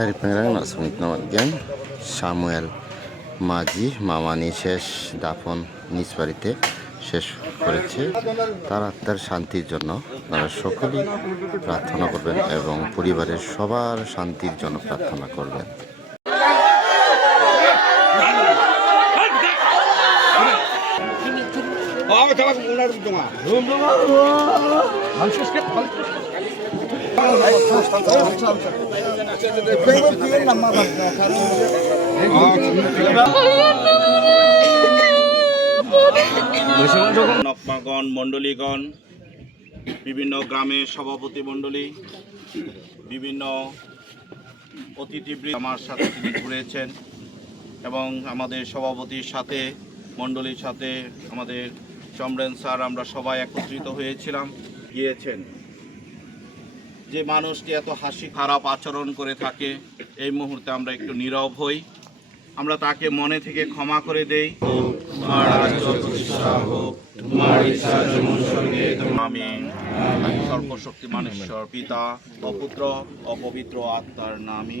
Nak sungit namat gang Samuel Majhi মামানি শেষ দাফন নিজ বাড়িতে শেষ করেছে তার আত্মার শান্তির জন্য তারা সকলেই প্রার্থনা করবেন এবং পরিবারের সবার শান্তির জন্য প্রার্থনা করবেন নকমাগণ মণ্ডলীগণ, বিভিন্ন গ্রামের সভাপতি মণ্ডলী, বিভিন্ন অতিথিবৃন্দ আমার সাথে তিনি ঘুরেছেন এবং আমাদের সভাপতির সাথে, মণ্ডলীর সাথে আমাদের চমরেন স্যার, আমরা সবাই একত্রিত হয়েছিলাম, গিয়েছেন। যে মানুষটি এত হাসি খারাপ আচরণ করে থাকে এই মুহূর্তে আমরা একটু নীরব হই। আমরা তাকে মনে থেকে ক্ষমা করে দেই। আমি সর্বশক্তিমান ঈশ্বর পিতা অপুত্র অপবিত্র আত্মার নামে।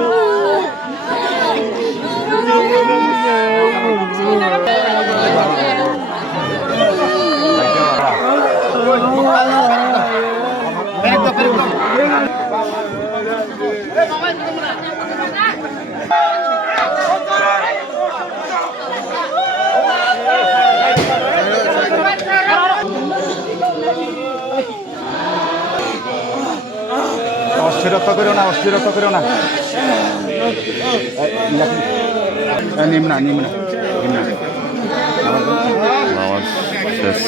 অস্থিরতা করো না অস্থিরতা করো না। নিম্না নিম্না নিম্না আমার শেষ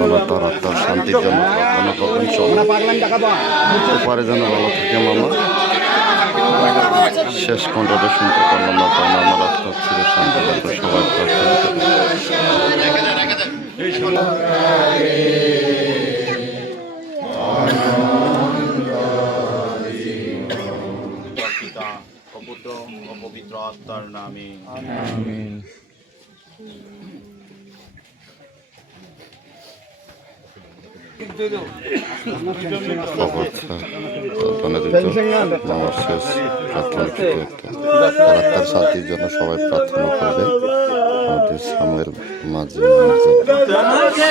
বাবা তার আত্মার শান্তির জন্য যেন ভালো থাকে মামা। শেষ কণ্ঠটা শুনতে পারলাম না তার আমার আত্মার ছিল শান্তি সবাই প্রার্থনা শেষ প্রার্থনা তার শান্তির জন্য সবাই প্রার্থনা করবে আমাদের সামের মাঝে ভালো থাকে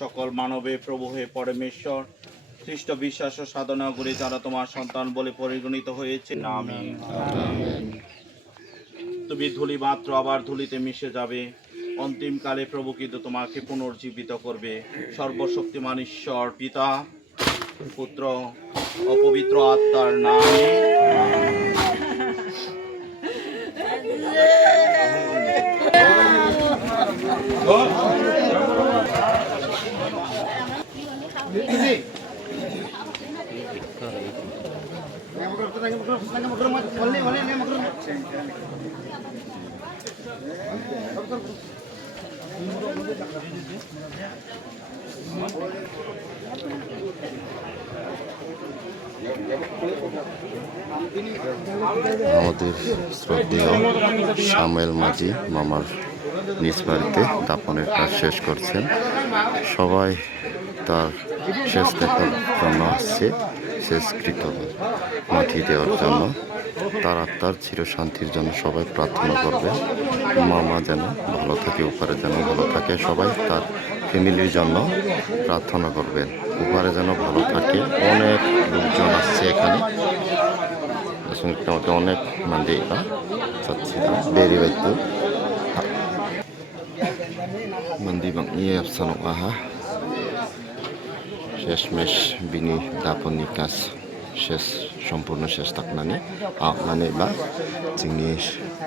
সকল মানবে প্রভু হে পরমেশ্বর খ্রিস্ট বিশ্বাস ও সাধনা করে যারা তোমার সন্তান বলে পরিগণিত হয়েছে তুমি ধুলি মাত্র আবার ধুলিতে মিশে যাবে অন্তিমকালে প্রভু কিন্তু তোমাকে পুনর্জীবিত করবে সর্বশক্তিমান ঈশ্বর পিতা পুত্র অপবিত্র আত্মার নামে। আমাদের শ্রদ্ধেয় সামেল মাঝি মামার নিজ বাড়িতে দাপনের কাজ শেষ করছেন। সবাই তার শেষ দেখার জন্য আসছে শেষকৃত মাটি দেওয়ার জন্য। তার আত্মার চির শান্তির জন্য সবাই প্রার্থনা করবে। মামা যেন ভালো থাকে উপরে যেন ভালো থাকে। সবাই তার ফ্যামিলির জন্য প্রার্থনা করবেন। উপহারে যেন ভালো থাকে। অনেক লোকজন আসছে এখানে। আমাকে অনেক মানে চাচ্ছি দেরি হয়তো। মন্দিবাং ইয়ে আফসানো, আহা। শেষমেশ বিনি দাপনি কাজ শেষ, সম্পূর্ণ শেষ থাকনানি মানে, আপনানি মানে বা চিংনি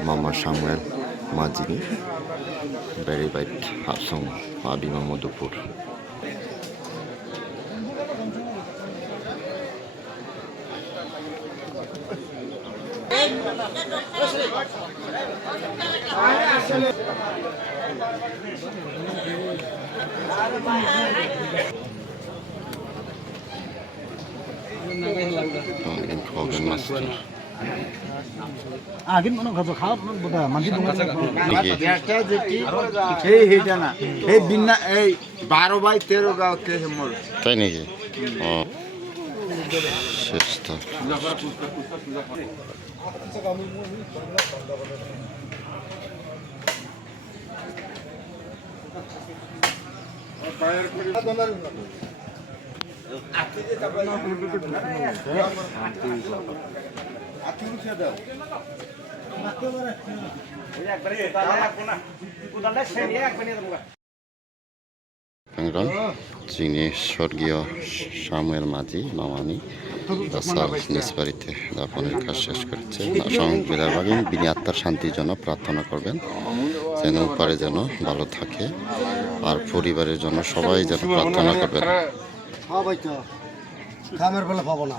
মামা সামুয়েল। মাঝিনি ব্যারিবাইট আসম Adima Madhupur Oh, I didn't call them last আগিন মনে ঘর খাওয়া বোধা মাঝি দেখি একটা যেটি সেই সেইটা না। এই বিনা এই বারো বাই তেরো গাঁও কে মোর তাই নাকি? ও যিনি স্বর্গীয় সামের মাঝি মামানি দশাল নিজ বাড়িতে দাফনের কাজ শেষ করেছে। বিদারবাগী তিনি আত্মার শান্তির জন্য প্রার্থনা করবেন যেন উপরে যেন ভালো থাকে আর পরিবারের জন্য সবাই যেন প্রার্থনা করবেন। খামের বেলা পাবো না।